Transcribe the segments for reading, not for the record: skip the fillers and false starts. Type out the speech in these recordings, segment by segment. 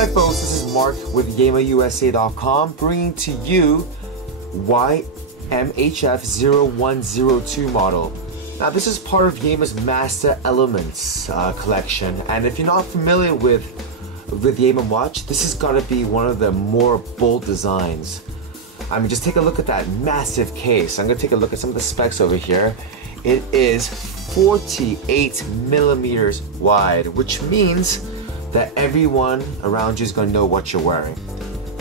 Hi folks, this is Mark with YMHF0102 bringing to you YMHF0102 model. Now this is part of Yema's Master Elements collection, and if you're not familiar with Yema Watch, this has got to be one of the more bold designs. I mean, just take a look at that massive case. I'm going to take a look at some of the specs over here. It is 48 millimeters wide, which means that everyone around you is going to know what you're wearing.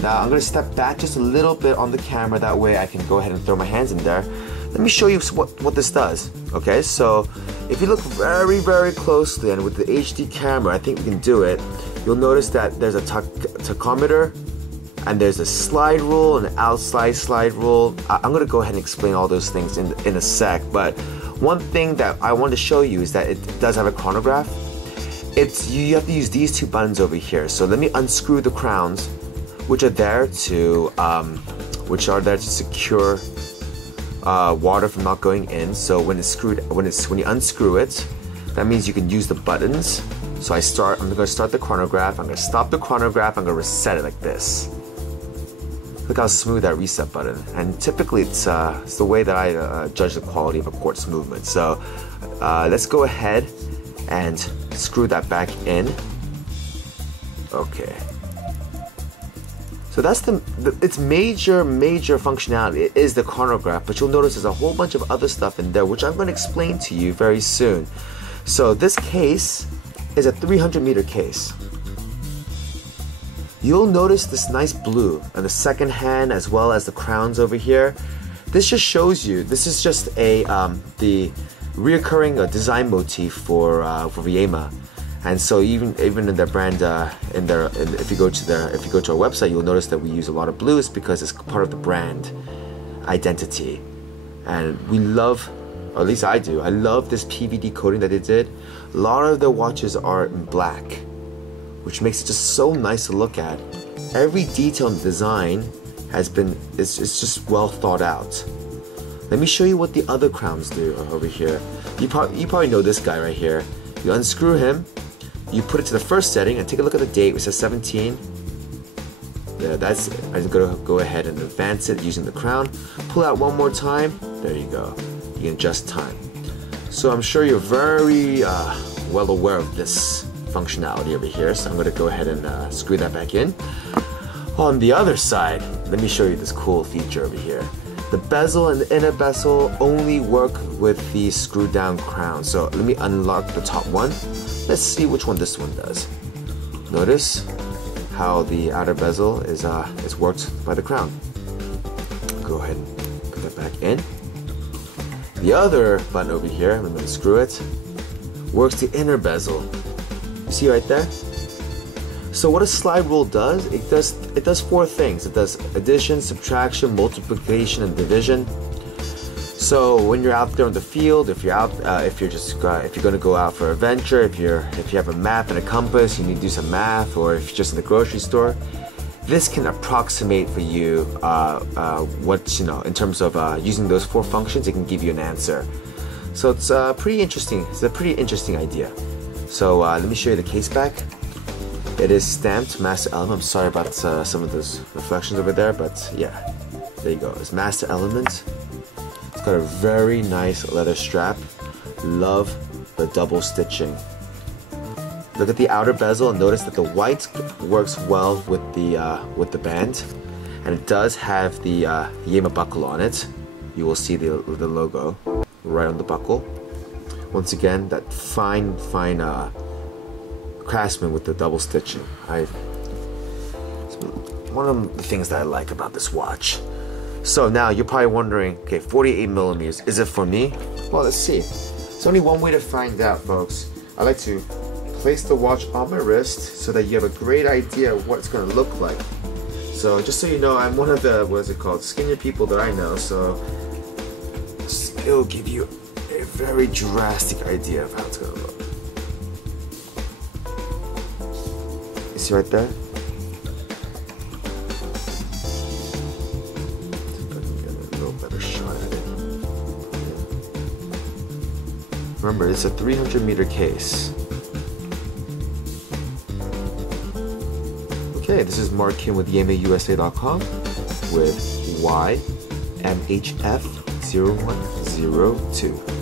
Now I'm going to step back just a little bit on the camera, that way I can go ahead and throw my hands in there. Let me show you what this does. Okay, so if you look very closely, and with the HD camera I think we can do it, you'll notice that there's a tachometer and there's a slide rule and an outside slide rule. I'm going to go ahead and explain all those things in a sec, but one thing that I want to show you is that it does have a chronograph. You have to use these two buttons over here. So let me unscrew the crowns, which are there to secure water from not going in. So when you unscrew it, that means you can use the buttons. So I'm going to start the chronograph. I'm going to stop the chronograph. I'm going to reset it like this. Look how smooth that reset button. And typically it's the way that I judge the quality of a quartz movement. So let's go ahead and screw that back in. Okay. So that's its major functionality. It is the chronograph, but you'll notice there's a whole bunch of other stuff in there, which I'm going to explain to you very soon. So this case is a 300-meter case. You'll notice this nice blue on the second hand as well as the crowns over here. This just shows you, this is just the reoccurring design motif for Yema, and so even in their brand, if you go to our website, you'll notice that we use a lot of blues because it's part of the brand identity, and we love, or at least I do. I love this PVD coating that they did. A lot of their watches are in black, which makes it just so nice to look at. Every detail in the design it's just well thought out. Let me show you what the other crowns do over here. You probably know this guy right here. You unscrew him, you put it to the first setting, and take a look at the date, which says 17. Yeah, I'm gonna go ahead and advance it using the crown. Pull out one more time. There you go. You can adjust time. So I'm sure you're very well aware of this functionality over here. So I'm gonna go ahead and screw that back in. On the other side, let me show you this cool feature over here. The bezel and the inner bezel only work with the screwed down crown. So let me unlock the top one. Let's see which one this one does. Notice how the outer bezel is worked by the crown. Go ahead and put that back in. The other button over here, I'm going to unscrew it, works the inner bezel. You see right there? So what a slide rule does, it does four things. It does addition, subtraction, multiplication, and division. So when you're out there in the field, if you're going to go out for a venture, if you have a map and a compass, you need to do some math, or if you're just in the grocery store, this can approximate for you in terms of using those four functions. It can give you an answer. So it's pretty interesting. It's a pretty interesting idea. So let me show you the case back. It is stamped Master Element. I'm sorry about some of those reflections over there, but yeah, there you go. It's Master Element. It's got a very nice leather strap. Love the double stitching. Look at the outer bezel and notice that the white works well with the band, and it does have the Yema buckle on it. You will see the logo right on the buckle. Once again, that fine craftsman with the double stitching. It's one of the things that I like about this watch. So now you're probably wondering, okay, 48 millimeters, is it for me? Well, let's see. There's only one way to find out, folks. I like to place the watch on my wrist so that you have a great idea of what it's going to look like. So just so you know, I'm one of the, skinnier people that I know, so it'll give you a very drastic idea of how it's going to look. You see right there? Remember, it's a 300-meter case. Okay, this is Mark Kim with YMHF0102 with YMHF0102.